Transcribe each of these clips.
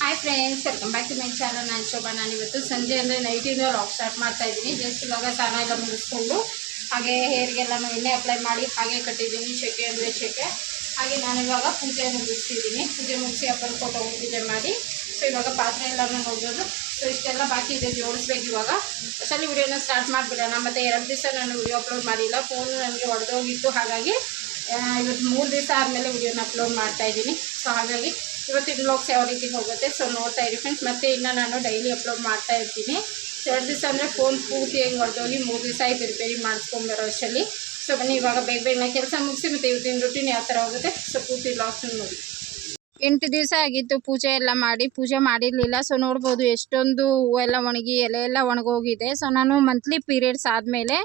Hi friends welcome back to my channel ನಾನು ಶೋಭಾ ನಾನು ಇವತ್ತು ಸಂಜೆ ಅಂದರೆ ನೈಟಿಂದ ಲಾಕ್ ಸ್ಟಾರ್ಟ್ ಮಾಡ್ತಾ ಇದ್ದೀನಿ. ಜಸ್ಟ್ ಇವಾಗ ಸ್ನಾನ ಎಲ್ಲ ಮುಗಿಸ್ಕೊಂಡು ಹಾಗೆ ಹೇರ್ಗೆಲ್ಲನೂ ಎಣ್ಣೆ ಅಪ್ಲೈ ಮಾಡಿ ಹಾಗೆ ಕಟ್ಟಿದ್ದೀನಿ, ಶೆಕೆ ಅಂದರೆ ಶೆಕೆ. ಹಾಗೆ ನಾನು ಇವಾಗ ಪೂಜೆ ಮುಗಿಸ್ತಿದ್ದೀನಿ. ಪೂಜೆ ಮುಗಿಸಿ ಅಪ್ಪನ ಫೋಟೋ ಪೂಜೆ ಮಾಡಿ. ಸೊ ಇವಾಗ ಪಾತ್ರೆ ಎಲ್ಲನೂ ನೋಡೋದು ಸೊ ಇಷ್ಟೆಲ್ಲ ಬಾಕಿ ಇದೆ, ಜೋಡಿಸ್ಬೇಕು ಇವಾಗ. ಅಷ್ಟಲ್ಲಿ ವಿಡಿಯೋನ ಸ್ಟಾರ್ಟ್ ಮಾಡಿಬಿಡೋಣ. ಮತ್ತು ಎರಡು ದಿವಸ ನಾನು ವಿಡಿಯೋ ಅಪ್ಲೋಡ್ ಮಾಡಿಲ್ಲ. ಫೋನು ನನಗೆ ಹೊಡೆದೋಗಿತ್ತು ಹಾಗಾಗಿ ಇವತ್ತು ಮೂರು ದಿವಸ ಆದಮೇಲೆ ವಿಡಿಯೋನ ಅಪ್ಲೋಡ್ ಮಾಡ್ತಾ ಇದ್ದೀನಿ. ಸೊ ಹಾಗಾಗಿ ಇವತ್ತಿನ ಬ್ಲಾಗ್ಸ್ ಯಾವ ರೀತಿ ಹೋಗುತ್ತೆ ಸೊ ನೋಡ್ತಾ ಇರಿ ಫ್ರೆಂಡ್ಸ್ ಮತ್ತೆ ಇನ್ನು ನಾನು ಡೈಲಿ ಅಪ್ಲೋಡ್ ಮಾಡ್ತಾ ಇರ್ತೀನಿ. ಎರಡು ದಿವಸ ಅಂದರೆ ಫೋನ್ ಪೂರ್ತಿಯಾಗಿ ಹೊಡೆದೋಗಿ ಮೂರು ದಿವಸ ಆಯ್ತು ರಿಪೇರಿ ಮಾಡಿಸ್ಕೊಂಬರೋ ಅಷ್ಟರಲ್ಲಿ. ಸೊ ಬನ್ನಿ, ಇವಾಗ ಬೇಗ ಬೇಗನೆ ಕೆಲಸ ಮುಗಿಸಿ ಮತ್ತು ಇವತ್ತಿನ ರೂಟೀನ್ ಯಾವ ಥರ ಹೋಗುತ್ತೆ ಸೊ ಪೂರ್ತಿ ಬ್ಲಾಗ್ಸನ್ನು ನೋಡಿ ಎಂಟು ದಿವಸ ಆಗಿತ್ತು ಪೂಜೆ ಎಲ್ಲ ಮಾಡಿ. ಪೂಜೆ ಮಾಡಿರಲಿಲ್ಲ. ಸೊ, ನೋಡ್ಬೋದು ಎಷ್ಟೊಂದು ಹೂವೆಲ್ಲ ಒಣಗಿ ಎಲೆ ಎಲ್ಲ ಒಣಗೋಗಿದೆ. ಸೊ, ನಾನು ಮಂತ್ಲಿ ಪೀರಿಯಡ್ಸ್ ಆದಮೇಲೆ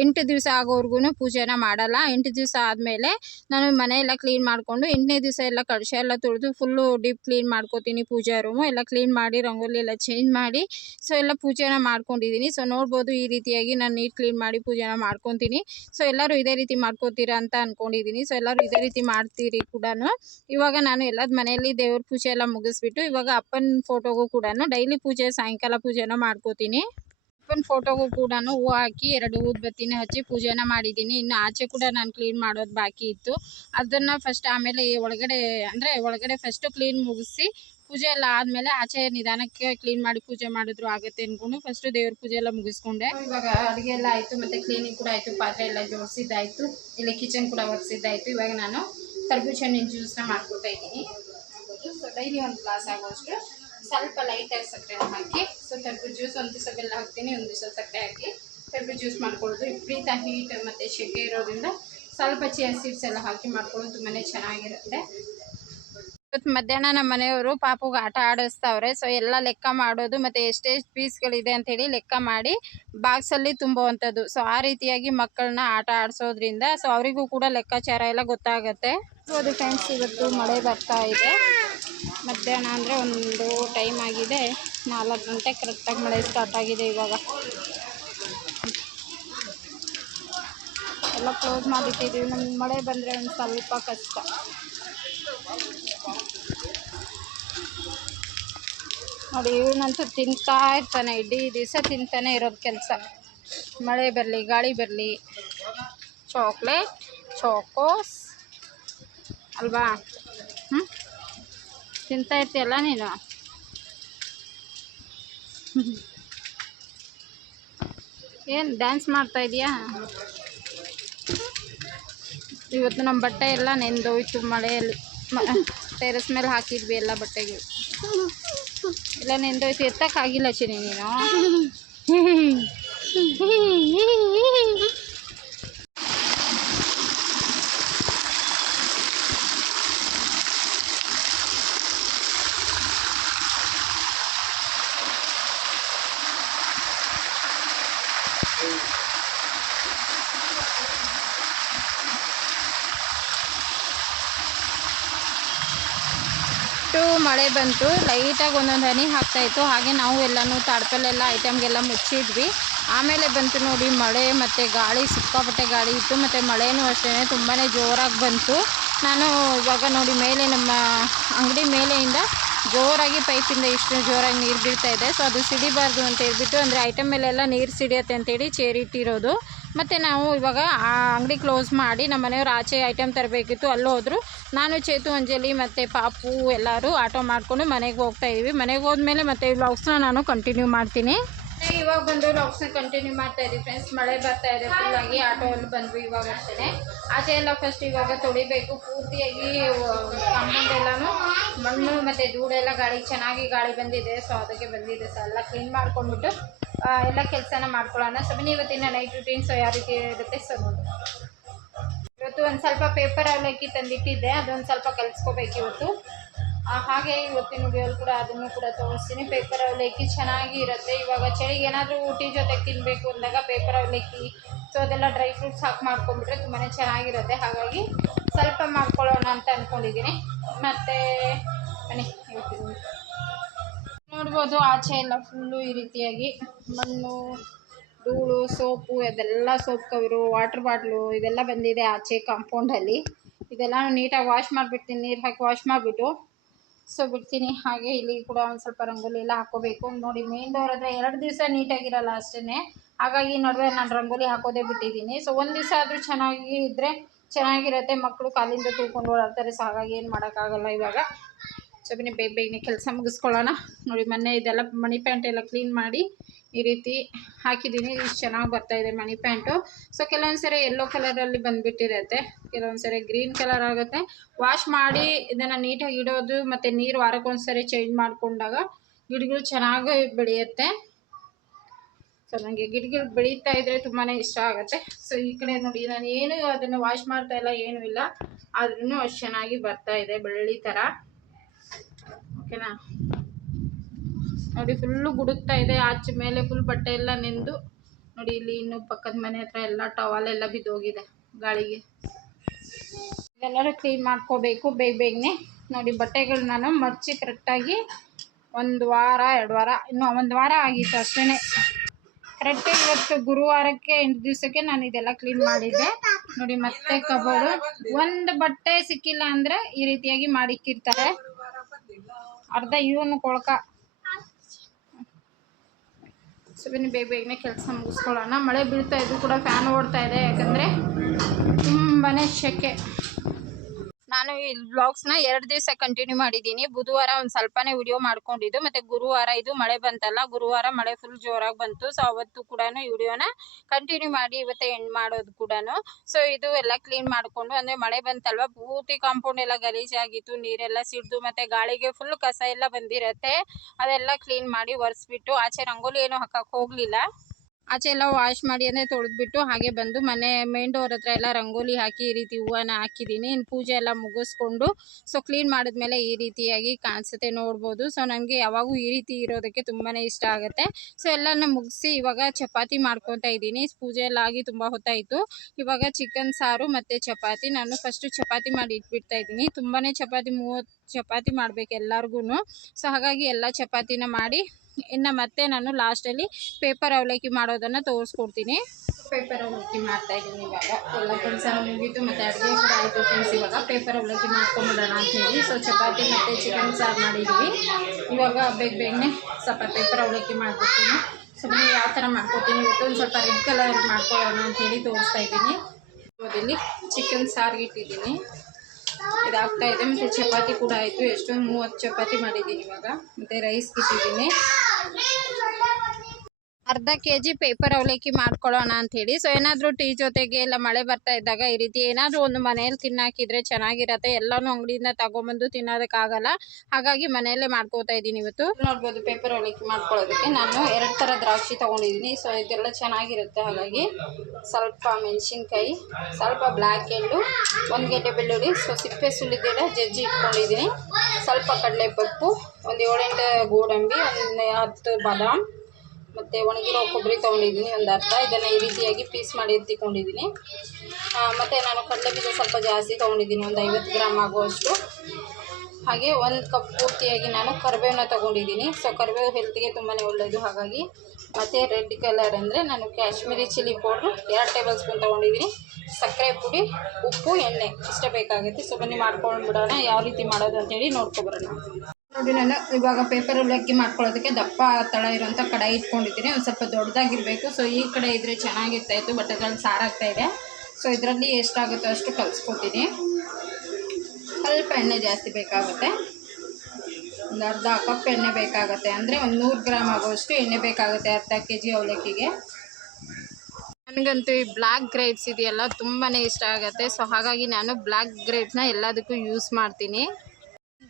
ಎಂಟು ದಿವಸ ಆಗೋವರೆಗೂ ಪೂಜೆನ ಮಾಡಲ್ಲ. ಎಂಟು ದಿವಸ ಆದಮೇಲೆ ನಾನು ಮನೆ ಎಲ್ಲ ಕ್ಲೀನ್ ಮಾಡಿಕೊಂಡು ಎಂಟನೇ ದಿವಸ ಎಲ್ಲ ಕಳಶ ಎಲ್ಲ ತೊಳೆದು ಫುಲ್ಲು ಡೀಪ್ ಕ್ಲೀನ್ ಮಾಡ್ಕೋತೀನಿ ಪೂಜಾ ರೂಮು ಎಲ್ಲ ಕ್ಲೀನ್ ಮಾಡಿ, ರಂಗೋಲಿ ಎಲ್ಲ ಚೇಂಜ್ ಮಾಡಿ, ಸೊ, ಎಲ್ಲ ಪೂಜೆನ ಮಾಡ್ಕೊಂಡಿದ್ದೀನಿ ಸೊ, ನೋಡ್ಬೋದು ಈ ರೀತಿಯಾಗಿ ನಾನು ನೀಟ್ ಕ್ಲೀನ್ ಮಾಡಿ ಪೂಜೆನ ಮಾಡ್ಕೊತೀನಿ. ಸೊ, ಎಲ್ಲರೂ ಇದೇ ರೀತಿ ಮಾಡ್ಕೋತೀರಾ ಅಂತ ಅಂದ್ಕೊಂಡಿದ್ದೀನಿ ಸೊ, ಎಲ್ಲರೂ ಇದೇ ರೀತಿ ಮಾಡ್ತೀರಿ ಕೂಡ ಇವಾಗ ನಾನು ಎಲ್ಲದ ಮನೆಯಲ್ಲಿ ದೇವ್ರ ಪೂಜೆ ಎಲ್ಲ ಮುಗಿಸ್ಬಿಟ್ಟು ಇವಾಗ ಅಪ್ಪನ ಫೋಟೋಗೂ ಕೂಡ ಡೈಲಿ ಪೂಜೆ, ಸಾಯಂಕಾಲ ಪೂಜೆನ ಮಾಡ್ಕೋತೀನಿ. ಅಪ್ಪನ ಫೋಟೋಗೂ ಕೂಡ ಹೂವು ಹಾಕಿ ಎರಡು ಊದ್ಬತ್ತಿನ ಹಚ್ಚಿ ಪೂಜೆನ ಮಾಡಿದ್ದೀನಿ. ಇನ್ನು ಆಚೆ ಕೂಡ ನಾನು ಕ್ಲೀನ್ ಮಾಡೋದು ಬಾಕಿ ಇತ್ತು. ಅದನ್ನು ಫಸ್ಟ್ ಆಮೇಲೆ ಒಳಗಡೆ, ಅಂದರೆ ಒಳಗಡೆ ಫಸ್ಟು ಕ್ಲೀನ್ ಮುಗಿಸಿ ಪೂಜೆ ಎಲ್ಲ ಆದಮೇಲೆ ಆಚೆ ನಿಧಾನಕ್ಕೆ ಕ್ಲೀನ್ ಮಾಡಿ ಪೂಜೆ ಮಾಡಿದ್ರು ಆಗುತ್ತೆ ಅಂದ್ಕೊಂಡು ಫಸ್ಟು ದೇವ್ರ ಪೂಜೆ ಎಲ್ಲ ಮುಗಿಸ್ಕೊಂಡೆ. ಇವಾಗ ಅಡುಗೆ ಎಲ್ಲ ಆಯಿತು, ಮತ್ತು ಕ್ಲೀನಿಂಗ್ ಕೂಡ ಆಯಿತು, ಪಾತ್ರೆ ಎಲ್ಲ ಜೋಡಿಸಿದ್ದಾಯಿತು, ಇಲ್ಲಿ ಕಿಚನ್ ಕೂಡ ಒರೆಸಿದ್ದಾಯಿತು. ಇವಾಗ ನಾನು ಕರ್ಬೂಜ ಹಣ್ಣಿನ ಜ್ಯೂಸ್ನ ಮಾಡ್ಕೊತಾ ಇದ್ದೀನಿ. ಸೊ ಡೈಲಿ ಒಂದು ಗ್ಲಾಸ್ ಆಗುವಷ್ಟು ಸ್ವಲ್ಪ ಲೈಟಾಗಿ ಸಕ್ಕರೆ ಹಾಕಿ ಸೊ ಸ್ವಲ್ಪ ಜ್ಯೂಸ್ ಒಂದು ದಿವಸ ಬೆಲ್ಲ ಹಾಕ್ತೀನಿ, ಒಂದು ದಿವಸ ಸಕ್ಕರೆ ಹಾಕಿ ಸ್ವಲ್ಪ ಜ್ಯೂಸ್ ಮಾಡ್ಕೊಳ್ಳೋದು. ವಿಪರೀತ ಹೀಟ್ ಮತ್ತು ಶೆಕೆ ಇರೋದ್ರಿಂದ ಸ್ವಲ್ಪ ಚಿಯಾ ಸೀಡ್ಸ್ ಎಲ್ಲ ಹಾಕಿ ಮಾಡ್ಕೊಳ್ಳೋದು ತುಂಬಾ ಚೆನ್ನಾಗಿರುತ್ತೆ. ಇವತ್ತು ಮಧ್ಯಾಹ್ನ ನಮ್ಮ ಮನೆಯವರು ಪಾಪುಗೆ ಆಟ ಆಡಿಸ್ತಾವ್ರೆ ಸೊ ಎಲ್ಲ ಲೆಕ್ಕ ಮಾಡೋದು ಮತ್ತು ಎಷ್ಟೆಷ್ಟು ಪೀಸ್ಗಳಿದೆ ಅಂಥೇಳಿ ಲೆಕ್ಕ ಮಾಡಿ ಬಾಕ್ಸಲ್ಲಿ ತುಂಬುವಂಥದ್ದು. ಸೊ ಆ ರೀತಿಯಾಗಿ ಮಕ್ಕಳನ್ನ ಆಟ ಆಡಿಸೋದ್ರಿಂದ ಸೊ ಅವರಿಗೂ ಕೂಡ ಲೆಕ್ಕಾಚಾರ ಎಲ್ಲ ಗೊತ್ತಾಗುತ್ತೆ. ಅದು ಫ್ರೆಂಡ್ಸ್ ಇವತ್ತು ಮಳೆ ಬರ್ತಾ ಇದೆ. ಮಧ್ಯಾಹ್ನ ಅಂದರೆ ಒಂದು ಟೈಮ್ ಆಗಿದೆ. ನಾಲ್ಕು ಗಂಟೆ ಕರೆಕ್ಟಾಗಿ ಮಳೆ ಸ್ಟಾರ್ಟ್ ಆಗಿದೆ ಇವಾಗ. ಎಲ್ಲ ಕ್ಲೋಸ್ ಮಾಡಿಟ್ಟಿದ್ದೀವಿ. ನಮ್ಗೆ ಮಳೆ ಬಂದರೆ ಒಂದು ಸ್ವಲ್ಪ ಕಷ್ಟ. ನೋಡಿ, ಇವನಂತೂ ತಿಂತಾ ಇರ್ತಾನೆ. ಇಡೀ ದಿವಸ ತಿಂತಾನೆ ಇರೋದು ಕೆಲಸ. ಮಳೆ ಬರಲಿ, ಗಾಳಿ ಬರಲಿ. ಚಾಕ್ಲೇಟ್ ಚಾಕೋಸ್ ಅಲ್ವಾ? ಹ್ಞೂ ತಿಂತಾ ಇರ್ತೀಯಲ್ಲ ನೀನು? ಏನು ಡ್ಯಾನ್ಸ್ ಮಾಡ್ತಾ ಇದೆಯಾ? ಇವತ್ತು ನಮ್ಮ ಬಟ್ಟೆ ಎಲ್ಲ ನೆಂದೋಯ್ತು ಮಳೆಯಲ್ಲಿ. ಟೆರೆಸ್ ಮೇಲೆ ಹಾಕಿದ್ವಿ ಎಲ್ಲ ಬಟ್ಟೆಗೆ. ಎಲ್ಲ ನೆಂದೋಯ್ತು ಎತ್ತಕ್ಕಾಗಿಲ್ಲ ಚಿನಿ ನೀನು ಇಷ್ಟು ಮಳೆ ಬಂತು, ಲೈಟಾಗಿ ಒಂದೊಂದು ಹನಿ ಹಾಕ್ತಾಯಿತ್ತು ಹಾಗೆ ನಾವು ಎಲ್ಲನೂ ತಾಡ್ಪಲ್ಲೆಲ್ಲ ಐಟಮ್ಗೆಲ್ಲ ಮುಚ್ಚಿದ್ವಿ. ಆಮೇಲೆ ಬಂತು ನೋಡಿ ಮಳೆ ಮತ್ತು ಗಾಳಿ, ಸಿಕ್ಕಾಪಟ್ಟೆ ಗಾಳಿ ಇತ್ತು. ಮತ್ತು ಮಳೆಯೂ ಅಷ್ಟೇ ತುಂಬಾ ಜೋರಾಗಿ ಬಂತು. ನಾನು ಇವಾಗ ನೋಡಿ ಮೇಲೆ ನಮ್ಮ ಅಂಗಡಿ ಮೇಲೆಯಿಂದ ಜೋರಾಗಿ ಪೈಪಿಂದ ಇಷ್ಟು ಜೋರಾಗಿ ನೀರು ಬೀಳ್ತಾ ಇದೆ. ಸೊ ಅದು ಸಿಡಿಬಾರ್ದು ಅಂತ ಹೇಳ್ಬಿಟ್ಟು ಅಂದರೆ ಐಟಮ್ ಮೇಲೆಲ್ಲ ನೀರು ಸಿಡಿಯುತ್ತೆ ಅಂತೇಳಿ ಚೇರಿಟ್ಟಿರೋದು ಮತ್ತು ನಾವು ಇವಾಗ ಆ ಅಂಗಡಿ ಕ್ಲೋಸ್ ಮಾಡಿ ನಮ್ಮ ಮನೆಯವ್ರು ಆಚೆ ಐಟಮ್ ತರಬೇಕಿತ್ತು. ಅಲ್ಲಿ ಹೋದ್ರು. ನಾನು, ಚೇತು, ಅಂಜಲಿ ಮತ್ತು ಪಾಪು ಎಲ್ಲರೂ ಆಟೋ ಮಾಡಿಕೊಂಡು ಮನೆಗೆ ಹೋಗ್ತಾ ಇದೀವಿ. ಮನೆಗೆ ಹೋದ್ಮೇಲೆ ಮತ್ತೆ ಈ ವ್ಲಾಗ್ಸ್ನ ನಾನು ಕಂಟಿನ್ಯೂ ಮಾಡ್ತೀನಿ. ಇವಾಗ ಬಂದು ವ್ಲಾಗ್ಸ್ನ ಕಂಟಿನ್ಯೂ ಮಾಡ್ತಾ ಇದ್ದೀವಿ ಫ್ರೆಂಡ್ಸ್ ಮಳೆ ಬರ್ತಾ ಇದೆ ಫುಲ್ ಆಗಿ ಆಟೋ ಅಲ್ಲಿ ಬಂದ್ವಿ ಇವಾಗ ಅಷ್ಟೇ ಆಚೆ ಎಲ್ಲ ಫಸ್ಟ್ ಇವಾಗ ತೊಳಿಬೇಕು. ಪೂರ್ತಿಯಾಗಿ ಕಾಂಪೌಂಡ್ ಎಲ್ಲನೂ ಮಣ್ಣು ಮತ್ತು ಧೂಳೆಲ್ಲ ಗಾಳಿ, ಚೆನ್ನಾಗಿ ಗಾಳಿ ಬಂದಿದೆ. ಸೊ ಅದಕ್ಕೆ ಬಂದಿದೆ. ಸೊ ಎಲ್ಲ ಕ್ಲೀನ್ ಮಾಡ್ಕೊಂಡ್ಬಿಟ್ಟು ಎಲ್ಲ ಕೆಲಸನ ಮಾಡ್ಕೊಳ್ಳೋಣ. ಸೊ ಬನ್ನಿ ಇವತ್ತಿನ ನೈಟ್ ರುಟೀನ್ ಸೊ ಯಾವ ರೀತಿ ಇರುತ್ತೆ? ಸೊ ಇವತ್ತು ಒಂದು ಸ್ವಲ್ಪ ಪೇಪರ್ ಅವಲಕ್ಕಿ ತಂದಿಟ್ಟಿದ್ದೆ. ಅದೊಂದು ಸ್ವಲ್ಪ ಕಲಿಸ್ಕೋಬೇಕು ಇವತ್ತು. ಹಾಗೆ ಇವತ್ತಿನ ವಿಡಿಯೋಲಿ ಕೂಡ ಅದನ್ನು ಕೂಡ ತೋರಿಸ್ತೀನಿ. ಪೇಪರ್ ಅವಲಕ್ಕಿ ಚೆನ್ನಾಗಿ ಇರುತ್ತೆ. ಇವಾಗ ಚಳಿಗೆ ಏನಾದರೂ ಊಟಿ ಜೊತೆ ತಿನ್ನಬೇಕು ಅಂದಾಗ ಪೇಪರ್ ಅವಲಕ್ಕಿ ಸೊ ಅದೆಲ್ಲ ಡ್ರೈ ಫ್ರೂಟ್ಸ್ ಹಾಕಿ ಮಾಡ್ಕೊಂಡ್ಬಿಟ್ರೆ ತುಂಬಾ ಚೆನ್ನಾಗಿರುತ್ತೆ. ಹಾಗಾಗಿ ಸ್ವಲ್ಪ ಮಾಡ್ಕೊಳ್ಳೋಣ ಅಂತ ಅಂದ್ಕೊಂಡಿದ್ದೀನಿ ಮತ್ತು ಬನ್ನಿ, ಹೇಳ್ತೀನಿ. ನೋಡ್ಬೋದು ಆಚೆ ಎಲ್ಲ ಫುಲ್ಲು ಈ ರೀತಿಯಾಗಿ ಮಣ್ಣು, ಧೂಳು, ಸೋಪು, ಅದೆಲ್ಲ ಸೋಪ್ ಕವರು ವಾಟ್ರ್ ಬಾಟ್ಲು ಇದೆಲ್ಲ ಬಂದಿದೆ ಆಚೆ ಕಾಂಪೌಂಡಲ್ಲಿ ಇದೆಲ್ಲ ನೀಟಾಗಿ ವಾಶ್ ಮಾಡಿಬಿಡ್ತೀನಿ ನೀರು ಹಾಕಿ ವಾಶ್ ಮಾಡಿಬಿಟ್ಟು ಸೊ ಬಿಡ್ತೀನಿ. ಹಾಗೆ ಇಲ್ಲಿ ಕೂಡ ಒಂದು ಸ್ವಲ್ಪ ರಂಗೋಲಿ ಎಲ್ಲ ಹಾಕೋಬೇಕು. ನೋಡಿ ಮೇನ್ ಡೋರ್ ಹತ್ರ ಎರಡು ದಿವಸ ನೀಟಾಗಿರಲ್ಲ ಅಷ್ಟೇ ಹಾಗಾಗಿ ನಡುವೆ ನಾನು ರಂಗೋಲಿ ಹಾಕೋದೇ ಬಿಟ್ಟಿದ್ದೀನಿ. ಸೊ ಒಂದು ದಿವಸ ಆದರೂ ಚೆನ್ನಾಗಿ ಇದ್ದರೆ ಚೆನ್ನಾಗಿರುತ್ತೆ. ಮಕ್ಕಳು ಕಾಲಿಂದ ತಿಳ್ಕೊಂಡು ಓಡಾಡ್ತಾರೆ ಸೊ ಹಾಗಾಗಿ ಏನು ಮಾಡೋಕ್ಕಾಗಲ್ಲ ಇವಾಗ. ಸೊ, ಬನ್ನಿ, ಬೇಗ ಬೇಗನೆ ಕೆಲಸ ಮುಗಿಸ್ಕೊಳ್ಳೋಣ. ನೋಡಿ ಮೊನ್ನೆ ಇದೆಲ್ಲ ಮನಿ ಪ್ಯಾಂಟ್ ಎಲ್ಲ ಕ್ಲೀನ್ ಮಾಡಿ ಈ ರೀತಿ ಹಾಕಿದ್ದೀನಿ. ಇಷ್ಟು ಚೆನ್ನಾಗಿ ಬರ್ತಾ ಇದೆ ಮನಿ ಪ್ಯಾಂಟು. ಸೊ ಕೆಲವೊಂದು ಸರಿ ಯೆಲ್ಲೋ ಕಲರಲ್ಲಿ ಬಂದುಬಿಟ್ಟಿರುತ್ತೆ. ಕೆಲವೊಂದು ಸರಿ ಗ್ರೀನ್ ಕಲರ್ ಆಗುತ್ತೆ. ವಾಶ್ ಮಾಡಿ ಇದನ್ನು ನೀಟಾಗಿ ಇಡೋದು ಮತ್ತು ನೀರು ವಾರಕ್ಕೊಂದು ಸರಿ ಚೇಂಜ್ ಮಾಡಿಕೊಂಡಾಗ ಗಿಡಗಳು ಚೆನ್ನಾಗಿ ಬೆಳೆಯುತ್ತೆ. ಸೊ ನನಗೆ ಗಿಡಗಳು ಬೆಳೀತಾ ಇದ್ದರೆ ತುಂಬಾ ಇಷ್ಟ ಆಗುತ್ತೆ. ಸೊ ಈ ಕಡೆ ನೋಡಿ, ನಾನು ಏನು ಅದನ್ನು ವಾಶ್ ಮಾಡ್ತಾ ಇಲ್ಲ, ಏನೂ ಇಲ್ಲ. ಆದ್ರೂ ಅಷ್ಟು ಚೆನ್ನಾಗಿ ಬರ್ತಾ ಇದೆ, ಬೆಳ್ಳಿ ಥರ ಓಕೆನಾ ನೋಡಿ ಫುಲ್ಲು ಗುಡುಕ್ತಾ ಇದೆ. ಆಚೆ ಮೇಲೆ ಫುಲ್ ಬಟ್ಟೆ ಎಲ್ಲ ನೆಂದು, ನೋಡಿ, ಇಲ್ಲಿ ಇನ್ನು ಪಕ್ಕದ ಮನೆ ಹತ್ರ ಎಲ್ಲ ಟವಲ್ ಎಲ್ಲ ಬಿದ್ದೋಗಿದೆ ಗಾಳಿಗೆ. ಇದೆಲ್ಲರೂ ಕ್ಲೀನ್ ಮಾಡ್ಕೋಬೇಕು ಬೇಗ ಬೇಗನೆ. ನೋಡಿ ಬಟ್ಟೆಗಳು ನಾನು ಮರ್ಚಿ ಕರೆಕ್ಟಾಗಿ ಒಂದು ವಾರ, ಎರಡು ವಾರ, ಇನ್ನು ಒಂದು ವಾರ ಆಗಿತ್ತು ಅಷ್ಟೇ ಕರೆಕ್ಟ್ ಇವತ್ತು ಗುರುವಾರಕ್ಕೆ, ಎಂಟು ದಿವಸಕ್ಕೆ ನಾನು ಇದೆಲ್ಲ ಕ್ಲೀನ್ ಮಾಡಿದ್ದೆ. ನೋಡಿ, ಮತ್ತೆ ಕಬೋರ್ಡು ಒಂದು ಬಟ್ಟೆ ಸಿಕ್ಕಿಲ್ಲ ಅಂದರೆ ಈ ರೀತಿಯಾಗಿ ಮಾಡಿಕ್ಕಿರ್ತಾರೆ ಅರ್ಧ ಇವನು ಕೊಳ್ಕ. ಸೊ ಬನ್ನಿ ಬೇಗ ಬೇಗನೆ ಕೆಲಸ ಮುಗಿಸ್ಕೊಳ್ಳೋಣ. ಮಳೆ ಬೀಳ್ತಾ ಇದ್ದು ಕೂಡ ಫ್ಯಾನ್ ಓಡ್ತಾ ಇದೆ, ಯಾಕಂದರೆ ತುಂಬಾ ಸೆಕೆ ನಾನು ಈ ಬ್ಲಾಗ್ಸ್ನ ಎರಡು ದಿವಸ ಕಂಟಿನ್ಯೂ ಮಾಡಿದ್ದೀನಿ. ಬುಧವಾರ ಒಂದು ಸ್ವಲ್ಪನೇ ವಿಡಿಯೋ ಮಾಡ್ಕೊಂಡಿದ್ದು. ಮತ್ತೆ ಗುರುವಾರ ಇದು ಮಳೆ ಬಂತಲ್ಲ, ಗುರುವಾರ ಮಳೆ ಫುಲ್ ಜೋರಾಗಿ ಬಂತು. ಸೊ ಅವತ್ತು ಕೂಡ ವಿಡಿಯೋನ ಕಂಟಿನ್ಯೂ ಮಾಡಿ ಇವತ್ತೆ ಎಂಡ್ ಮಾಡೋದು ಕೂಡ ಸೊ ಇದು ಎಲ್ಲ ಕ್ಲೀನ್ ಮಾಡಿಕೊಂಡು, ಅಂದರೆ ಮಳೆ ಬಂತಲ್ವ, ಪೂರ್ತಿ ಕಾಂಪೌಂಡ್ ಎಲ್ಲ ಗಲೀಜಾಗಿತ್ತು ನೀರೆಲ್ಲ ಸಿಡ್ದು, ಮತ್ತೆ ಗಾಳಿಗೆ ಫುಲ್ ಕಸ ಎಲ್ಲ ಬಂದಿರತ್ತೆ. ಅದೆಲ್ಲ ಕ್ಲೀನ್ ಮಾಡಿ ಒರೆಸ್ಬಿಟ್ಟು, ಆಚೆ ರಂಗೋಲಿ ಏನೂ ಹಾಕಕ್ಕೆ ಹೋಗಲಿಲ್ಲ. ಆಚೆ ಎಲ್ಲ ವಾಶ್ ಮಾಡಿ ಅಂದರೆ ತೊಳೆದ್ಬಿಟ್ಟು ಹಾಗೆ ಬಂದು ಮನೆ ಮೇನ್ ಡೋರ್ ಹತ್ರ ಎಲ್ಲ ರಂಗೋಲಿ ಹಾಕಿ ಈ ರೀತಿ ಹೂವನ್ನ ಹಾಕಿದ್ದೀನಿ. ಇನ್ನು ಪೂಜೆ ಎಲ್ಲ ಮುಗಿಸ್ಕೊಂಡು ಸೊ ಕ್ಲೀನ್ ಮಾಡಿದ್ಮೇಲೆ ಈ ರೀತಿಯಾಗಿ ಕಾಣಿಸುತ್ತೆ ನೋಡ್ಬೋದು. ಸೊ ನನಗೆ ಯಾವಾಗೂ ಈ ರೀತಿ ಇರೋದಕ್ಕೆ ತುಂಬಾ ಇಷ್ಟ ಆಗುತ್ತೆ. ಸೊ ಎಲ್ಲನೂ ಮುಗಿಸಿ ಇವಾಗ ಚಪಾತಿ ಮಾಡ್ಕೊತಾ ಇದ್ದೀನಿ. ಪೂಜೆ ಎಲ್ಲ ಆಗಿ ತುಂಬ ಹೊತ್ತಾಯಿತು. ಇವಾಗ ಚಿಕನ್ ಸಾರು ಮತ್ತು ಚಪಾತಿ. ನಾನು ಫಸ್ಟು ಚಪಾತಿ ಮಾಡಿ ಇಟ್ಬಿಡ್ತಾ ಇದ್ದೀನಿ. ತುಂಬಾ ಚಪಾತಿ ಮೂವತ್ತು ಚಪಾತಿ ಮಾಡಬೇಕು ಎಲ್ಲರಿಗೂ ಸೊ ಹಾಗಾಗಿ ಎಲ್ಲ ಚಪಾತಿನ ಮಾಡಿ, ಇನ್ನು ಮತ್ತೆ ನಾನು ಲಾಸ್ಟಲ್ಲಿ ಪೇಪರ್ ಅವಲಕ್ಕಿ ಮಾಡೋದನ್ನು ತೋರಿಸ್ಕೊಡ್ತೀನಿ. ಪೇಪರ್ ಅವಲಕ್ಕಿ ಮಾಡ್ತಾ ಇದ್ದೀನಿ ಇವಾಗ. ಎಲ್ಲ ಕೆಲಸ ಮುಗೀತು, ಮತ್ತು ಅಡುಗೆ ಕೂಡ ಆಯಿತು ಫ್ರೆಂಡ್ಸ್ ಇವಾಗ. ಪೇಪರ್ ಅವಲಕ್ಕಿ ಮಾಡ್ಕೊಂಬಿಡೋಣ ಅಂತ ಹೇಳಿ. ಸೊ ಚಪಾತಿ ಮತ್ತು ಚಿಕನ್ ಸಾರು ಮಾಡಿದ್ವಿ. ಇವಾಗ ಬೇಗ ಬೇಗನೆ ಸ್ವಲ್ಪ ಪೇಪರ್ ಅವಲಕ್ಕಿ ಮಾಡ್ಬಿಡ್ತೀನಿ ಸೊ ನೀವು ಯಾವ ಥರ ಮಾಡ್ಕೊತೀನಿ ಇವತ್ತು ಒಂದು ಸ್ವಲ್ಪ ರೆಡ್ ಕಲರ್ ಮಾಡ್ಕೊಳ್ಳೋಣ ಅಂತೇಳಿ ತೋರಿಸ್ತಾ ಇದ್ದೀನಿ. ಇಲ್ಲಿ ಚಿಕನ್ ಸಾರಿಗೆ ಇಟ್ಟಿದ್ದೀನಿ. ಇದಾಗ್ತಾ ಇದೆ. ಮತ್ತು ಚಪಾತಿ ಕೂಡ ಆಯಿತು. ಎಷ್ಟೊಂದು ಮೂವತ್ತು ಚಪಾತಿ ಮಾಡಿದ್ದೀನಿ ಇವಾಗ. ಮತ್ತು ರೈಸ್ ಇಟ್ಟಿದ್ದೀನಿ. ಅರ್ಧ ಕೆ ಜಿ ಪೇಪರ್ ಅವಲಕ್ಕಿ ಮಾಡ್ಕೊಳ್ಳೋಣ ಅಂಥೇಳಿ. ಸೊ ಏನಾದರೂ ಟೀ ಜೊತೆಗೆ ಎಲ್ಲ ಮಳೆ ಬರ್ತಾ ಇದ್ದಾಗ ಈ ರೀತಿ ಏನಾದರೂ ಒಂದು ಮನೆಯಲ್ಲಿ ತಿನ್ನಾಕಿದ್ರೆ ಚೆನ್ನಾಗಿರತ್ತೆ. ಎಲ್ಲನೂ ಅಂಗಡಿಯಿಂದ ತಗೊಂಬಂದು ತಿನ್ನೋದಕ್ಕಾಗಲ್ಲ. ಹಾಗಾಗಿ ಮನೆಯಲ್ಲೇ ಮಾಡ್ಕೋತಾ ಇದ್ದೀನಿ ಇವತ್ತು. ನೋಡ್ಬೋದು ಪೇಪರ್ ಅವಲಕ್ಕಿ ಮಾಡ್ಕೊಳ್ಳೋದಕ್ಕೆ. ನಾನು ಎರಡು ಥರ ದ್ರಾಕ್ಷಿ ತೊಗೊಂಡಿದ್ದೀನಿ. ಸೊ ಇದೆಲ್ಲ ಚೆನ್ನಾಗಿರುತ್ತೆ ಹಾಗಾಗಿ. ಸ್ವಲ್ಪ ಮೆಣಸಿನ್ಕಾಯಿ, ಸ್ವಲ್ಪ ಬ್ಲ್ಯಾಕ್ ಎಳ್ಳು, ಒಂದು ಗೆಡ್ಡೆ ಬೆಳ್ಳುಳ್ಳಿ. ಸೊ ಸಿಪ್ಪೆ ಸುಲಿದೆಲ್ಲ ಜಜ್ಜಿ ಇಟ್ಕೊಂಡಿದ್ದೀನಿ. ಸ್ವಲ್ಪ ಕಡಲೆಪಪ್ಪು, ಒಂದು ಏಳೆಂಟು ಗೋಡಂಬಿ, ಒಂದು ಹತ್ತು ಬಾದಾಮ್ ಮತ್ತು ಒಣಗಿರೋ ಕೊಬ್ಬರಿ ತೊಗೊಂಡಿದ್ದೀನಿ ಒಂದು ಅರ್ಧ. ಇದನ್ನು ಈ ರೀತಿಯಾಗಿ ಪೀಸ್ ಮಾಡಿ ಎತ್ತಿಕೊಂಡಿದ್ದೀನಿ. ಮತ್ತು ನಾನು ಕಡಲೆ ಬೀಜ ಸ್ವಲ್ಪ ಜಾಸ್ತಿ ತೊಗೊಂಡಿದ್ದೀನಿ, ಒಂದು ಐವತ್ತು ಗ್ರಾಮ್ ಆಗುವಷ್ಟು. ಹಾಗೆ ಒಂದು ಕಪ್ ಪೂರ್ತಿಯಾಗಿ ನಾನು ಕರಿಬೇವನ್ನ ತೊಗೊಂಡಿದ್ದೀನಿ. ಸೊ ಕರಿಬೇವು ಹೆಲ್ತಿಗೆ ತುಂಬಾ ಒಳ್ಳೆಯದು ಹಾಗಾಗಿ ಮತ್ತು ರೆಡ್ ಕಲರ್ ಅಂದರೆ ನಾನು ಕಾಶ್ಮೀರಿ ಚಿಲ್ಲಿ ಪೌಡ್ರು ಎರಡು ಟೇಬಲ್ ಸ್ಪೂನ್ ತೊಗೊಂಡಿದ್ದೀನಿ. ಸಕ್ಕರೆ ಪುಡಿ, ಉಪ್ಪು, ಎಣ್ಣೆ ಇಷ್ಟ ಬೇಕಾಗುತ್ತೆ. ಸೊ ಬನ್ನಿ ಮಾಡ್ಕೊಂಡು ಬಿಡೋಣ ಯಾವ ರೀತಿ ಮಾಡೋದು ಅಂತೇಳಿ ನೋಡ್ಕೊಬರೋಣ ನೋಡಿ ನಾನು ಇವಾಗ ಪೇಪರ್ ಅಕ್ಕಿ ಮಾಡ್ಕೊಳ್ಳೋದಕ್ಕೆ ದಪ್ಪ ತಳ ಇರೋಂಥ ಕಡಾಯಿ ಇಟ್ಕೊಂಡಿದ್ದೀನಿ. ಒಂದು ಸ್ವಲ್ಪ ದೊಡ್ಡದಾಗಿರಬೇಕು. ಸೊ ಈ ಕಡೆ ಇದ್ದರೆ ಚೆನ್ನಾಗಿರ್ತಾ ಇತ್ತು ಬಟ್ ಅದರಲ್ಲಿ ಸಾರಾಗ್ತಾ ಇದೆ. ಸೊ ಇದರಲ್ಲಿ ಎಷ್ಟಾಗುತ್ತೋ ಅಷ್ಟು ಕಲಿಸ್ಕೊತೀನಿ ಸ್ವಲ್ಪ ಎಣ್ಣೆ ಜಾಸ್ತಿ ಬೇಕಾಗುತ್ತೆ. ಒಂದು ಅರ್ಧ ಕಪ್ ಎಣ್ಣೆ ಬೇಕಾಗುತ್ತೆ. ಅಂದರೆ ಒಂದು ನೂರು ಗ್ರಾಮ್ ಆಗೋಷ್ಟು ಎಣ್ಣೆ ಬೇಕಾಗುತ್ತೆ, ಅರ್ಧ ಕೆ ಜಿ ಅವಲಕ್ಕಿಗೆ. ನನಗಂತೂ ಈ ಬ್ಲ್ಯಾಕ್ ಗ್ರೇಪ್ಸ್ ಇದೆಯಲ್ಲ ತುಂಬಾ ಇಷ್ಟ ಆಗುತ್ತೆ. ಸೊ ಹಾಗಾಗಿ ನಾನು ಬ್ಲ್ಯಾಕ್ ಗ್ರೇಪ್ಸ್ನ ಎಲ್ಲದಕ್ಕೂ ಯೂಸ್ ಮಾಡ್ತೀನಿ.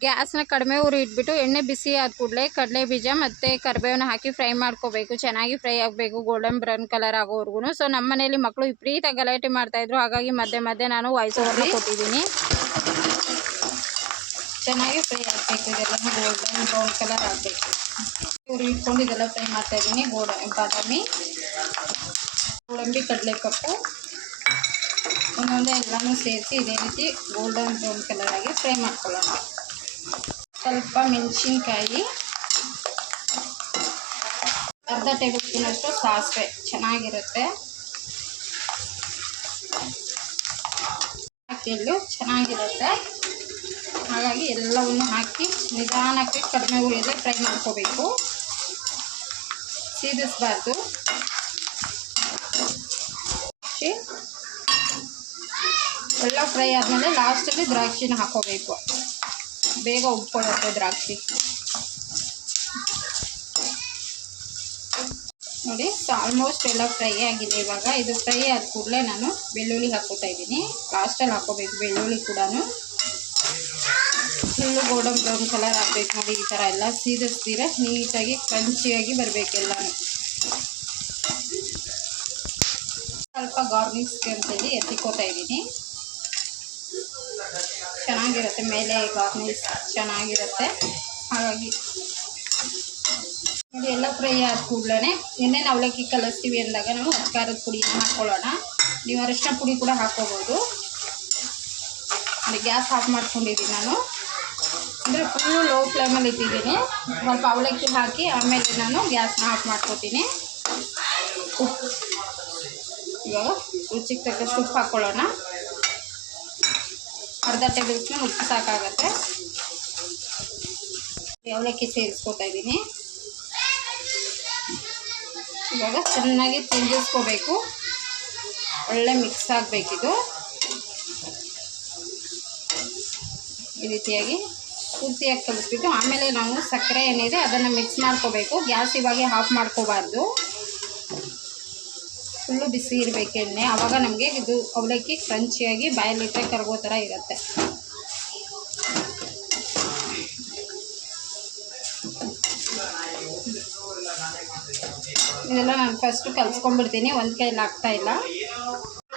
ಗ್ಯಾಸ್ನ ಕಡಿಮೆ ಉರಿ ಇಟ್ಬಿಟ್ಟು ಎಣ್ಣೆ ಬಿಸಿ ಆದ ಕೂಡಲೇ ಕಡಲೆ ಬೀಜ ಮತ್ತು ಕರಿಬೇವನ್ನ ಹಾಕಿ ಫ್ರೈ ಮಾಡ್ಕೋಬೇಕು. ಚೆನ್ನಾಗಿ ಫ್ರೈ ಆಗಬೇಕು. ಗೋಲ್ಡನ್ ಬ್ರೌನ್ ಕಲರ್ ಆಗೋವರೆಗೂ ಸೊ, ನಮ್ಮ ಮನೇಲಿ ಮಕ್ಕಳು ವಿಪರೀತ ಗಲಾಟೆ ಮಾಡ್ತಾಯಿದ್ರು ಹಾಗಾಗಿ ಮಧ್ಯೆ ಮಧ್ಯೆ ನಾನು ವಾಯ್ಸ್ ಓವರ್ ಕೊಟ್ಟಿದ್ದೀನಿ. ಚೆನ್ನಾಗಿ ಫ್ರೈ ಆಗಬೇಕು. ಇದೆಲ್ಲ ಗೋಲ್ಡನ್ ಬ್ರೌನ್ ಕಲರ್ ಆಗಬೇಕು. ಉರಿ ಇಟ್ಕೊಂಡು ಇದೆಲ್ಲ ಫ್ರೈ ಮಾಡ್ತಾಯಿದ್ದೀನಿ ಗೋಡ, ಬಾದಾಮಿ, ಗೋಡಂಬಿ ಕಡಲೆಪಪ್ಪು ಒಂದೊಂದೇ ಎಲ್ಲನೂ ಸೇರಿಸಿ ಇದೇ ರೀತಿ ಗೋಲ್ಡನ್ ಬ್ರೌನ್ ಕಲರಾಗಿ ಫ್ರೈ ಮಾಡ್ಕೊಳ್ಳೋಣ. ಸ್ವಲ್ಪ ಮೆಣಸಿನ್ಕಾಯಿ, ಅರ್ಧ ಟೇಬಲ್ ಸ್ಪೂನಷ್ಟು ಸಾಸಿವೆ, ಚೆನ್ನಾಗಿರುತ್ತೆ. ಎಳ್ಳು ಚೆನ್ನಾಗಿರುತ್ತೆ. ಹಾಗಾಗಿ ಎಲ್ಲವನ್ನು ಹಾಕಿ ನಿಧಾನಕ್ಕೆ ಕಡಿಮೆ ಉಳಿದ್ರೆ ಫ್ರೈ ಮಾಡ್ಕೋಬೇಕು. ಸೀದಿಸ್ಬಾರ್ದು. ಎಲ್ಲ ಫ್ರೈ ಆದಮೇಲೆ ಲಾಸ್ಟಲ್ಲಿ ದ್ರಾಕ್ಷಿನ ಹಾಕೋಬೇಕು. ಬೇಗ ಉಬ್ಕೊಳ್ಳುತ್ತೆ ದ್ರಾಕ್ಷಿ. ನೋಡಿ ಆಲ್ಮೋಸ್ಟ್ ಎಲ್ಲ ಫ್ರೈ ಆಗಿದೆ ಇವಾಗ. ಇದು ಫ್ರೈ ಆದ ಕೂಡಲೇ ನಾನು ಬೆಳ್ಳುಳ್ಳಿ ಹಾಕೋತಾ ಇದ್ದೀನಿ. ಲಾಸ್ಟಲ್ಲಿ ಹಾಕೋಬೇಕು ಬೆಳ್ಳುಳ್ಳಿ ಕೂಡ ಫುಲ್ಲು ಗೋಲ್ಡನ್ ಬ್ರೌನ್ ಕಲರ್ ಆಗಬೇಕು ನೋಡಿ, ಈ ಥರ ಎಲ್ಲ ಸೀದಿಸ್ತೀರ ನೀಟಾಗಿ ಕ್ರಂಚಿಯಾಗಿ ಬರಬೇಕೆಲ್ಲ ಸ್ವಲ್ಪ ಗಾರ್ನಿಕ್ಸ್ಗೆ ಅಂತೇಳಿ ಎತ್ತಿಕೋತಾ ಇದ್ದೀನಿ. ಚೆನ್ನಾಗಿರುತ್ತೆ, ಮೇಲೆ ಗಾರ್ನಿಸ್ ಚೆನ್ನಾಗಿರುತ್ತೆ. ಹಾಗಾಗಿ ನೋಡಿ, ಎಲ್ಲ ಫ್ರೈ ಆದ ಕೂಡಲೇ ಇನ್ನೇನು ಅವಲಕ್ಕಿ ಕಲಿಸ್ತೀವಿ ಅಂದಾಗ ನಾವು ಖಾರದ ಪುಡಿ ಹಾಕ್ಕೊಳ್ಳೋಣ ನೀವು ಅರಿಶಿನ ಪುಡಿ ಕೂಡ ಹಾಕ್ಕೋಬೋದು. ಅಂದರೆ ಗ್ಯಾಸ್ ಆಫ್ ಮಾಡ್ಕೊಂಡಿದ್ದೀನಿ ನಾನು. ಅಂದರೆ ಫುಲ್ಲು ಲೋ ಫ್ಲೇಮಲ್ಲಿ ಇಟ್ಟಿದ್ದೀನಿ. ಸ್ವಲ್ಪ ಅವಲಕ್ಕಿ ಹಾಕಿ ಆಮೇಲೆ ನಾನು ಗ್ಯಾಸ್ನ ಆಫ್ ಮಾಡ್ಕೊತೀನಿ. ಇವಾಗ ರುಚಿಗೆ ತಕ್ಕಷ್ಟು ಉಪ್ಪು ಹಾಕ್ಕೊಳ್ಳೋಣ. ಅರ್ಧ ಟೇಬಲ್ ಸ್ಪೂನ್ ಉಪ್ಪು ಸಾಕಾಗತ್ತೆ. ಅವಲಕ್ಕಿ ಸೇರಿಸ್ಕೊತಾ ಇದ್ದೀನಿ. ಇವಾಗ ಚೆನ್ನಾಗಿ ತಿಂದಿಸ್ಕೋಬೇಕು. ಒಳ್ಳೆ ಮಿಕ್ಸ್ ಆಗಬೇಕಿದು. ಈ ರೀತಿಯಾಗಿ ಪೂರ್ತಿಯಾಗಿ ಕಲಿಸ್ಬಿಟ್ಟು ಆಮೇಲೆ ನಾವು ಸಕ್ಕರೆ ಏನಿದೆ ಅದನ್ನು ಮಿಕ್ಸ್ ಮಾಡ್ಕೋಬೇಕು. ಗ್ಯಾಸ್ ಇವಾಗೆ ಆಫ್ ಮಾಡ್ಕೋಬಾರ್ದು. ಫುಲ್ಲು ಬಿಸಿ ಇರಬೇಕು ಎಣ್ಣೆ. ಆವಾಗ ನಮಗೆ ಇದು ಅವಲಕ್ಕಿ ಕ್ರಂಚಿಯಾಗಿ ಬಾಯಲ್ಲಿಟ್ಟರೆ ಕರಗೋ ಥರ ಇರುತ್ತೆ. ಇದೆಲ್ಲ ನಾನು ಫಸ್ಟು ಕಲಿಸ್ಕೊಂಡ್ಬಿಡ್ತೀನಿ. ಒಂದು ಕೈಲಿ ಆಗ್ತಾಯಿಲ್ಲ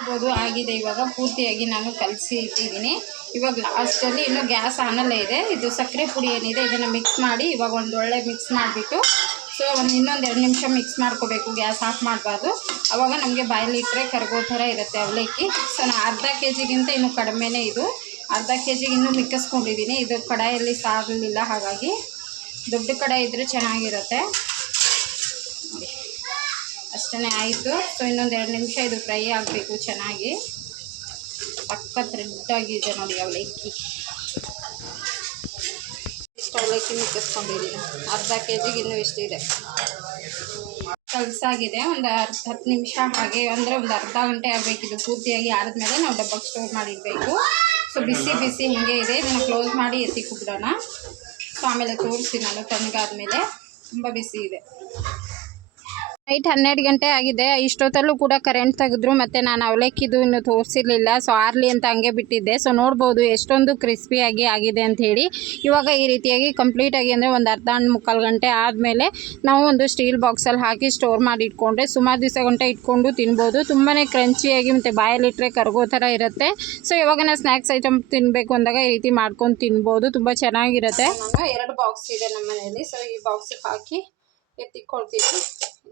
ನೋಡ್ಬೋದು ಆಗಿದೆ. ಇವಾಗ ಪೂರ್ತಿಯಾಗಿ ನಾನು ಕಲಸಿ ಇಟ್ಟಿದ್ದೀನಿ. ಇವಾಗ ಲಾಸ್ಟಲ್ಲಿ ಇನ್ನೂ ಗ್ಯಾಸ್ ಆನಲ್ಲೇ ಇದೆ. ಇದು ಸಕ್ಕರೆ ಪುಡಿ ಏನಿದೆ, ಇದನ್ನು ಮಿಕ್ಸ್ ಮಾಡಿ ಇವಾಗ ಒಂದು ಒಳ್ಳೆ ಮಿಕ್ಸ್ ಮಾಡಿಬಿಟ್ಟು ಸೊ ಒಂದು ಇನ್ನೊಂದು ಎರಡು ನಿಮಿಷ ಮಿಕ್ಸ್ ಮಾಡ್ಕೋಬೇಕು, ಗ್ಯಾಸ್ ಆಫ್ ಮಾಡಬಾರ್ದು. ಅವಾಗ ನಮಗೆ ಬಾಯಲ್ಲಿ ಇಟ್ಟರೆ ಕರಗೋ ಥರ ಇರುತ್ತೆ ಅವಲಕ್ಕಿ. ಸೊ ನಾನು ಅರ್ಧ ಕೆ ಜಿಗಿಂತ ಇನ್ನೂ ಕಡಿಮೆನೇ ಇದು. ಅರ್ಧ ಕೆ ಜಿಗೆ ಇನ್ನೂ ಮಿಕ್ಕಿಸ್ಕೊಂಡಿದ್ದೀನಿ ಇದು ಕಡಾಯಲ್ಲಿ ಸಾಗಲಿಲ್ಲ ಹಾಗಾಗಿ ದೊಡ್ಡ ಕಡಾಯಿ ಇದ್ದರೆ ಚೆನ್ನಾಗಿರುತ್ತೆ. ಅಷ್ಟೇ ಆಯಿತು. ಸೊ ಇನ್ನೊಂದು ಎರಡು ನಿಮಿಷ ಇದು ಫ್ರೈ ಆಗಬೇಕು ಚೆನ್ನಾಗಿ. ಪಕ್ಕ ತ್ರೆಡ್ಡಾಗಿದೆ ನೋಡಿ ಅವಲಕ್ಕಿ. ಅವಲಕ್ಕಿ ಮಿಕ್ಕಿಸ್ಕೊಂಡಿದ್ದೀನಿ ಅರ್ಧ ಕೆ ಜಿಗೆ ಇನ್ನೂ ಇಷ್ಟಿದೆ ಕಲಸಾಗಿದೆ, ಒಂದು ಹತ್ತು ಹತ್ತು ನಿಮಿಷ ಹಾಗೆ, ಅಂದರೆ ಒಂದು ಅರ್ಧ ಗಂಟೆ ಆಗಬೇಕಿದು ಪೂರ್ತಿಯಾಗಿ ಆರಿದ್ಮೇಲೆ ನಾವು ಡಬ್ಬಕ್ಕೆ ಸ್ಟೋರ್ ಮಾಡಿಡಬೇಕು. ಸೊ, ಬಿಸಿ ಬಿಸಿ ಹಿಂಗೆ ಇದೆ. ಇದನ್ನು ಕ್ಲೋಸ್ ಮಾಡಿ ಎತ್ತಿಕ್ಬಿಡೋಣ ಸೊ, ಆಮೇಲೆ ತೋರಿಸಿ ನಾನು, ತಣ್ಣಗಾದ್ಮೇಲೆ. ತುಂಬ ಬಿಸಿ ಇದೆ. ನೈಟ್ ಹನ್ನೆರಡು ಗಂಟೆ ಆಗಿದೆ. ಇಷ್ಟೊತ್ತಲ್ಲೂ ಕೂಡ ಕರೆಂಟ್ ತೆಗೆದ್ರು, ಮತ್ತೆ ನಾನು ಅವಲಕ್ಕಿದು ಇನ್ನು ತೋರಿಸಿರ್ಲಿಲ್ಲ. ಸೊ ಆರ್ಲಿ ಅಂತ ಹಂಗೆ ಬಿಟ್ಟಿದ್ದೆ. ಸೊ ನೋಡ್ಬೋದು ಎಷ್ಟೊಂದು ಕ್ರಿಸ್ಪಿಯಾಗಿ ಆಗಿದೆ ಅಂತ ಹೇಳಿ. ಇವಾಗ ಈ ರೀತಿಯಾಗಿ ಕಂಪ್ಲೀಟಾಗಿ ಅಂದರೆ ಒಂದು ಅರ್ಧ ಮುಕ್ಕಾಲು ಗಂಟೆ ಆದಮೇಲೆ ನಾವು ಒಂದು ಸ್ಟೀಲ್ ಬಾಕ್ಸಲ್ಲಿ ಹಾಕಿ ಸ್ಟೋರ್ ಮಾಡಿ ಇಟ್ಕೊಂಡ್ರೆ ಸುಮಾರು ದಿವಸ ಗಂಟೆ ಇಟ್ಕೊಂಡು ತಿನ್ಬೋದು. ತುಂಬಾ ಕ್ರಂಚಿಯಾಗಿ ಮತ್ತು ಬಾಯಲ್ಲಿಟ್ಟರೆ ಕರಗೋ ಥರ ಇರುತ್ತೆ. ಸೊ ಇವಾಗ ನಾವು ಸ್ನ್ಯಾಕ್ಸ್ ಐಟಮ್ ತಿನ್ನಬೇಕು ಅಂದಾಗ ಈ ರೀತಿ ಮಾಡ್ಕೊಂಡು ತಿನ್ಬೋದು. ತುಂಬ ಚೆನ್ನಾಗಿರುತ್ತೆ. ನಾನು ಎರಡು ಬಾಕ್ಸ್ ಇದೆ ನಮ್ಮ ಮನೆಯಲ್ಲಿ ಸೊ ಈ ಬಾಕ್ಸಿಗೆ ಹಾಕಿ ಎತ್ತಿಕೊಳ್ತೀವಿ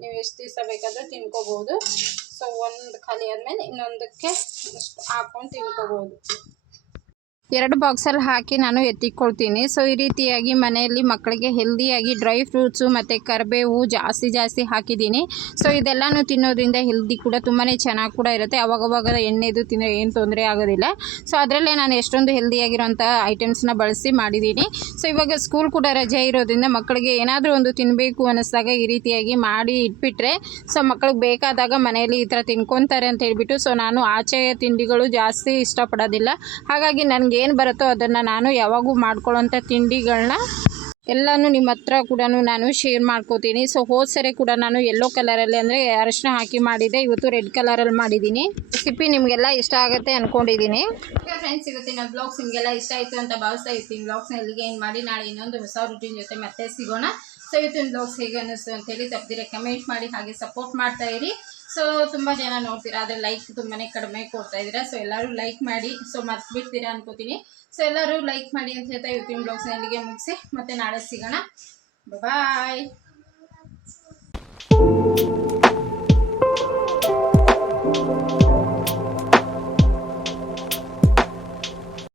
ನೀವು ಎಷ್ಟು ದಿವಸ ಬೇಕಾದರೂ ತಿನ್ಕೋಬೋದು. ಸೊ ಒಂದು ಖಾಲಿ ಆದಮೇಲೆ ಇನ್ನೊಂದಕ್ಕೆ ಹಾಕೊಂಡು ತಿನ್ಕೋಬೋದು. ಎರಡು ಬಾಕ್ಸಲ್ಲಿ ಹಾಕಿ ನಾನು ಎತ್ತಿಕೊಳ್ತೀನಿ. ಸೊ ಈ ರೀತಿಯಾಗಿ ಮನೆಯಲ್ಲಿ ಮಕ್ಕಳಿಗೆ ಹೆಲ್ದಿಯಾಗಿ ಡ್ರೈ ಫ್ರೂಟ್ಸು ಮತ್ತು ಕರಿಬೇವು ಜಾಸ್ತಿ ಜಾಸ್ತಿ ಹಾಕಿದ್ದೀನಿ. ಸೊ ಇದೆಲ್ಲನೂ ತಿನ್ನೋದ್ರಿಂದ ಹೆಲ್ದಿ ಕೂಡ ತುಂಬಾ ಚೆನ್ನಾಗಿ ಕೂಡ ಇರುತ್ತೆ. ಅವಾಗವಾಗ ಎಣ್ಣೆದು ತಿನ್ನೋ ಏನು ತೊಂದರೆ ಆಗೋದಿಲ್ಲ. ಸೊ ಅದರಲ್ಲೇ ನಾನು ಎಷ್ಟೊಂದು ಹೆಲ್ದಿಯಾಗಿರೋಂಥ ಐಟಮ್ಸ್ನ ಬಳಸಿ ಮಾಡಿದ್ದೀನಿ. ಸೊ ಇವಾಗ ಸ್ಕೂಲ್ ಕೂಡ ರಜೆ ಇರೋದ್ರಿಂದ ಮಕ್ಕಳಿಗೆ ಏನಾದರೂ ಒಂದು ತಿನ್ನಬೇಕು ಅನ್ನಿಸ್ದಾಗ ಈ ರೀತಿಯಾಗಿ ಮಾಡಿ ಇಟ್ಬಿಟ್ರೆ ಸೊ ಮಕ್ಕಳಿಗೆ ಬೇಕಾದಾಗ ಮನೆಯಲ್ಲಿ ಈ ಥರ ತಿನ್ಕೊತಾರೆ ಅಂತ ಹೇಳ್ಬಿಟ್ಟು ಸೊ ನಾನು ಆಚೆಯ ತಿಂಡಿಗಳು ಜಾಸ್ತಿ ಇಷ್ಟಪಡೋದಿಲ್ಲ. ಹಾಗಾಗಿ ನನಗೆ ಏನು ಬರುತ್ತೋ ಅದನ್ನು ನಾನು ಯಾವಾಗೂ ಮಾಡ್ಕೊಳ್ಳೋಂಥ ತಿಂಡಿಗಳನ್ನ ಎಲ್ಲನೂ ನಿಮ್ಮ ಹತ್ರ ಕೂಡ ನಾನು ಶೇರ್ ಮಾಡ್ಕೋತೀನಿ. ಸೊ ಹೋದ ಸರಿ ಕೂಡ ನಾನು ಯೆಲ್ಲೋ ಕಲರಲ್ಲಿ ಅಂದರೆ ಅರಶಿನ ಹಾಕಿ ಮಾಡಿದೆ ಇವತ್ತು ರೆಡ್ ಕಲರಲ್ಲಿ ಮಾಡಿದ್ದೀನಿ. ರೆಸಿಪಿ ನಿಮಗೆಲ್ಲ ಇಷ್ಟ ಆಗುತ್ತೆ ಅಂದ್ಕೊಂಡಿದ್ದೀನಿ ಫ್ರೆಂಡ್ಸ್ ಇವತ್ತಿನ ಬ್ಲಾಗ್ಸ್ ನಿಮಗೆಲ್ಲ ಇಷ್ಟ ಆಯಿತು ಅಂತ ಭಾವಿಸ್ತಾ ಇರ್ತೀನಿ. ಬ್ಲಾಗ್ಸ್ನ ಎಲ್ಲಿಗೆ ಏನು ಮಾಡಿ, ನಾಳೆ ಇನ್ನೊಂದು ಹೊಸ ರುಟೀನ್ ಜೊತೆ ಮತ್ತೆ ಸಿಗೋಣ. ಸೊ ಇವತ್ತಿನ ಬ್ಲಾಗ್ಸ್ ಹೇಗೆ ಅನ್ನಿಸ್ತು ಅಂತೇಳಿ ತಪ್ಪದಿರ ಕಮೆಂಟ್ ಮಾಡಿ, ಹಾಗೆ ಸಪೋರ್ಟ್ ಮಾಡ್ತಾ ಇರಿ. ಸೊ ತುಂಬ ಜನ ನೋಡ್ತೀರಾ ಆದರೆ ಲೈಕ್ ತುಂಬಾ ಕಡಿಮೆ ಕೊಡ್ತಾ ಇದ್ದೀರಾ. ಸೊ ಎಲ್ಲರೂ ಲೈಕ್ ಮಾಡಿ ಸೊ ಮರ್ತು ಬಿಡ್ತೀರಾ ಅನ್ಕೋತೀನಿ. ಸೊ ಎಲ್ಲರೂ ಲೈಕ್ ಮಾಡಿ ಅಂತ ಹೇಳ್ತಾ ಇವತ್ತಿನ ಬ್ಲಾಗ್ಸ್ನ ಇಲ್ಲಿಗೆ ಮುಗಿಸಿ, ಮತ್ತೆ ನಾಳೆ ಸಿಗೋಣ. ಬಾಯ್